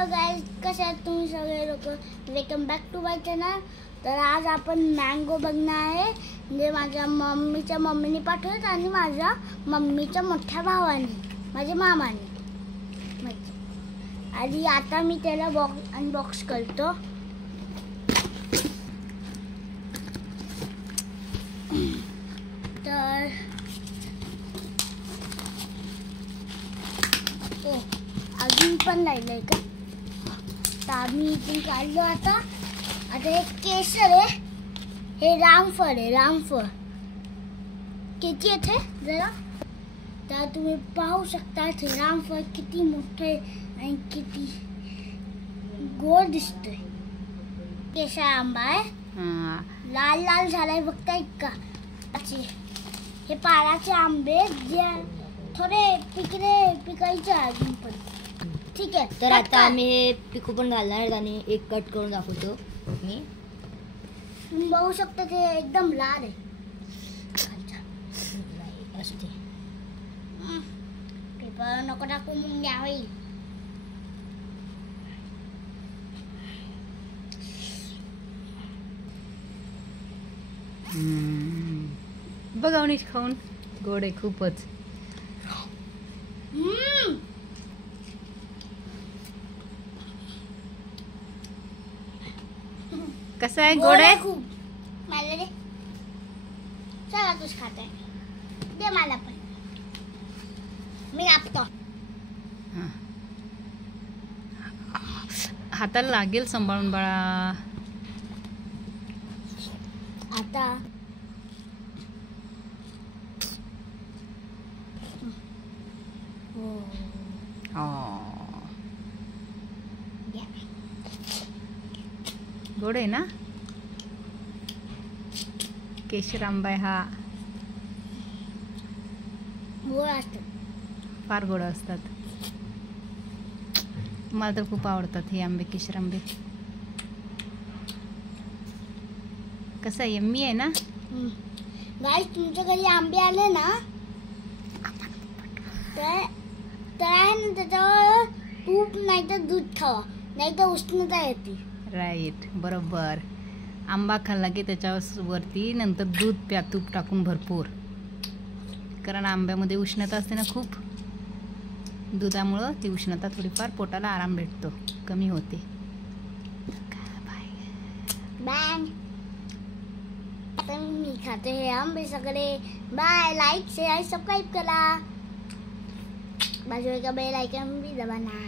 Hello guys, कसे आहेत तुम्ही सगळे लोक. Welcome back to my channel. तर आज आपण मँगो बघणार आहे. म्हणजे माझ्या मम्मीच्या मम्मीने पाठवत आणि माझ्या मम्मीच्या मोठ्या भावाने, माझ्या मामाने. आणि आता मी त्याला अनबॉक्स करतो. तर अजून पण राहिलंय का. तर आम्ही इथून काढलो. आता हे केसर आहे, हे रामफळ आहे. रामफळ किती येते जरा, तर तुम्ही पाहू शकता हे रामफळ किती मोठे आणि किती गोड दिसतोय. केसर आंबा आहे, लाल लाल झालाय बघताय का. हे पाराचे आंबे जे थोडे पिकायचे अजून पण. ठीक आहे, तर आता आम्ही हे पिकू पण घालणार आणि एक कट करून दाखवतो मी. तुम्ही बघू शकता ते एकदम लाल आहे. असते पेपर नको टाकू, मग घ्यावी. बघा उनीच खाऊन, गोड आहे खूपच. कसं आहे, गोड आहे खूप. मला दे, चला तूच खाते, दे मला पण, मी कापतो. हाताला लागेल, सांभाळून बाळा. आता गोड आहे ना. केशर आंबा आहे हा. गोड असतात, फार गोड असतात. मला तर खूप आवडतात हे आंबे, केशर आंबे. कसं यम्मी आहे ना. गाईस, तुमच्या घरी आंबे आले ना, तर आहे ना, त्याच्यावर तूप नाही तर दूध खावा, नाही तर उष्णता येते. राईट, बरोबर. आंबा खाल्ला की त्याच्यावरती नंतर दूध प्या, तूप टाकून भरपूर. कारण आंब्यामध्ये उष्णता असते ना खूप. दुधामुळं ती उष्णता थोडीफार पोटाला आराम भेटतो, कमी होते. बाय. आता मी खाते हे आंबे सगळे. बाय. लाईक शेअर सबस्क्राईब करा. बाजूला बेल आयकॉन भी दबाना.